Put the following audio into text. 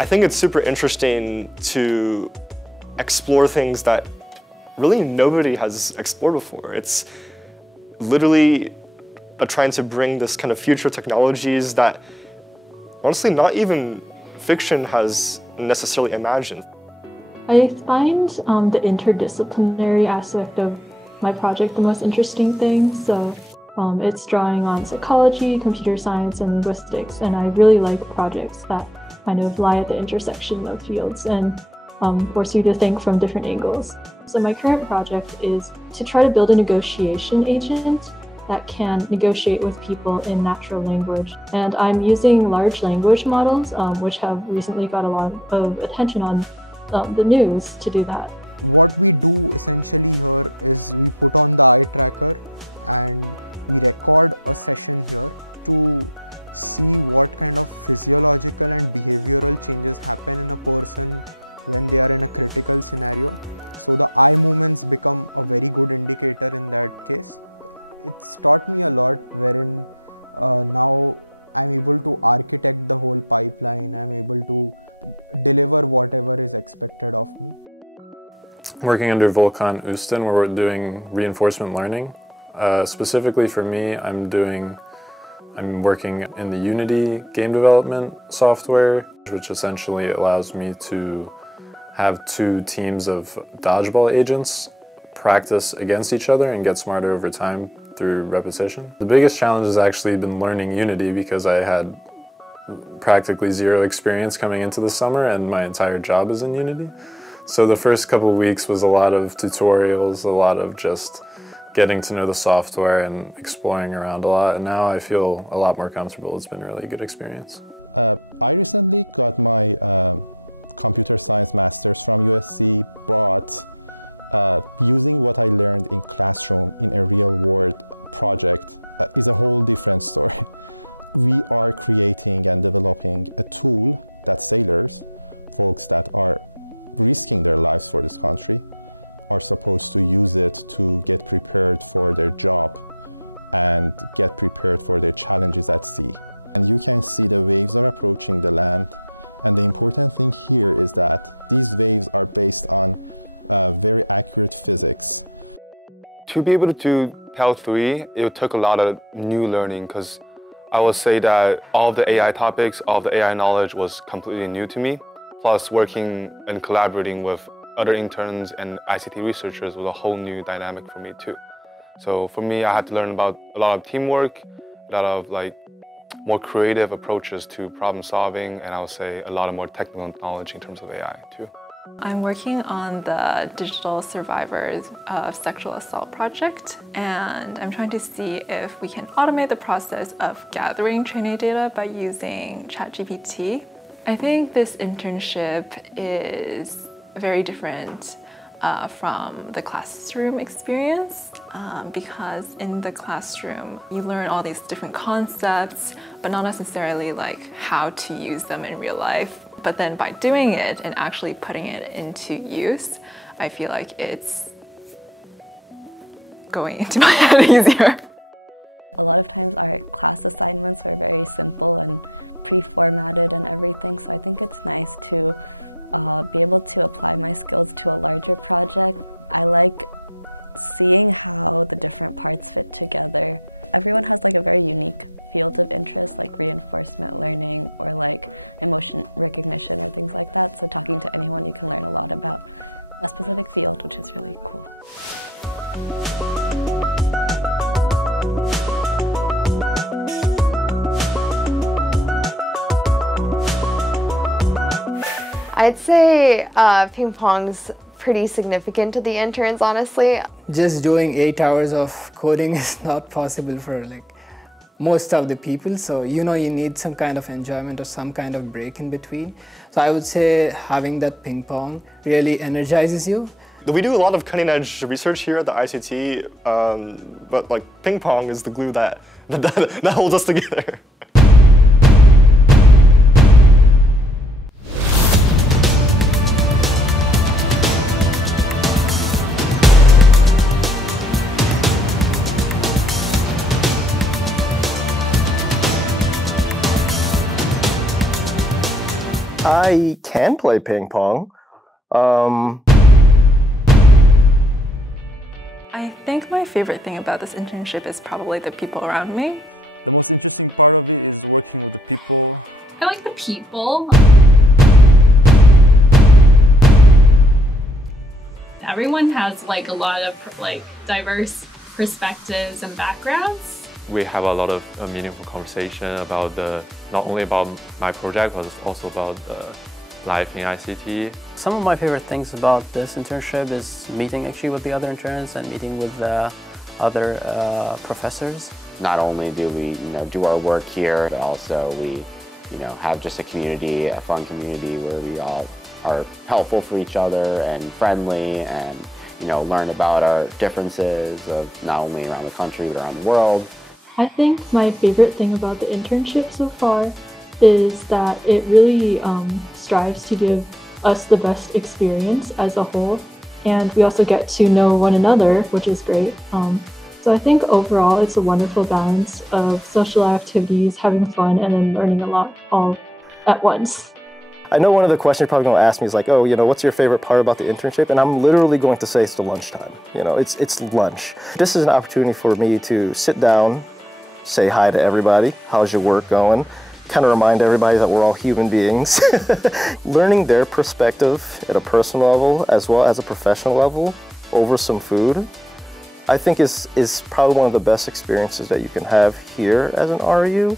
I think it's super interesting to explore things that really nobody has explored before. It's literally trying to bring this kind of future technologies that honestly not even fiction has necessarily imagined. I find the interdisciplinary aspect of my project the most interesting thing. So it's drawing on psychology, computer science, and linguistics, and I really like projects that kind of lie at the intersection of fields and force you to think from different angles. So my current project is to try to build a negotiation agent that can negotiate with people in natural language. And I'm using large language models, which have recently got a lot of attention on the news to do that. What we do essentially here is we put on the eye tracker and we record a session here to see what kind of physiological and behavioral changes happen in a person when they are in a critical scenario. So the eye movements become a very good indicator in that case. It's taught me a lot, wherein now I'm able to architect the whole pipeline. I'm able to deliver whatever is expected of me. Working under Volkan Ustin, where we're doing reinforcement learning. Specifically for me, I'm working in the Unity game development software, which essentially allows me to have 2 teams of dodgeball agents practice against each other and get smarter over time through repetition. The biggest challenge has actually been learning Unity, because I had practically 0 experience coming into the summer and my entire job is in Unity. So the first couple of weeks was a lot of tutorials, a lot of just getting to know the software and exploring around a lot, and now I feel a lot more comfortable. It's been a really good experience. I recently got my computer science master's from USC, but using what I learned in classroom in a real-world project is a whole different story. We are creating and developing a tool that sailors, folks that are risking their lives for this country, are supposed to use it to get prepared for their job and get prepared for their challenges at sea. And you can see the waves are approaching the land, and the important thing here is that these waves are based on very accurate physics. To be able to do PAL 3, it took a lot of new learning, because I would say that all of the AI topics, all of the AI knowledge was completely new to me. Plus, working and collaborating with other interns and ICT researchers was a whole new dynamic for me too. So for me, I had to learn about a lot of teamwork, a lot of more creative approaches to problem solving, and I would say a lot of more technical knowledge in terms of AI too. I'm working on the Digital Survivors of Sexual Assault project, and I'm trying to see if we can automate the process of gathering training data by using ChatGPT. I think this internship is very different from the classroom experience because in the classroom you learn all these different concepts, but not necessarily how to use them in real life. But then by doing it and actually putting it into use, I feel like it's going into my head easier. A lot of times our class assignments were very simple and pre-formatted and everything, so I think it's nice to be able to apply my skills to a larger project. I like seeing how the different parts fit together. Everyone has a very unique field of interest, like reinforcement learning or emotion recognition or things like that. So talking to anyone, you can learn a lot about a specific field, which is really cool. I'd say ping pong's pretty significant to the interns, honestly. Just doing 8 hours of coding is not possible for most of the people, so you need some kind of enjoyment or some kind of break in between. So I would say having that ping pong really energizes you. We do a lot of cutting edge research here at the ICT, but ping pong is the glue that holds us together. I can play ping pong. I think my favorite thing about this internship is probably the people around me. The most interesting part of it is working with the people. I like the people. Everyone has like a lot of diverse perspectives and backgrounds. We have a lot of meaningful conversation about not only about my project, but also about life in ICT. Some of my favorite things about this internship is meeting actually with the other interns and meeting with the other professors. Not only do we do our work here, but also we have just a community, a fun community where we all are helpful for each other and friendly and learn about our differences of not only around the country but around the world. I think my favorite thing about the internship so far is that it really strives to give us the best experience as a whole, and we also get to know one another, which is great. So I think overall it's a wonderful balance of social activities, having fun, and then learning a lot all at once. I know one of the questions you're probably going to ask me is like, oh, what's your favorite part about the internship? And I'm literally going to say it's the lunchtime. It's lunch. This is an opportunity for me to sit down, say hi to everybody. How's your work going? Kind of remind everybody that we're all human beings. Learning their perspective at a personal level as well as a professional level over some food, I think is probably one of the best experiences that you can have here as an RU.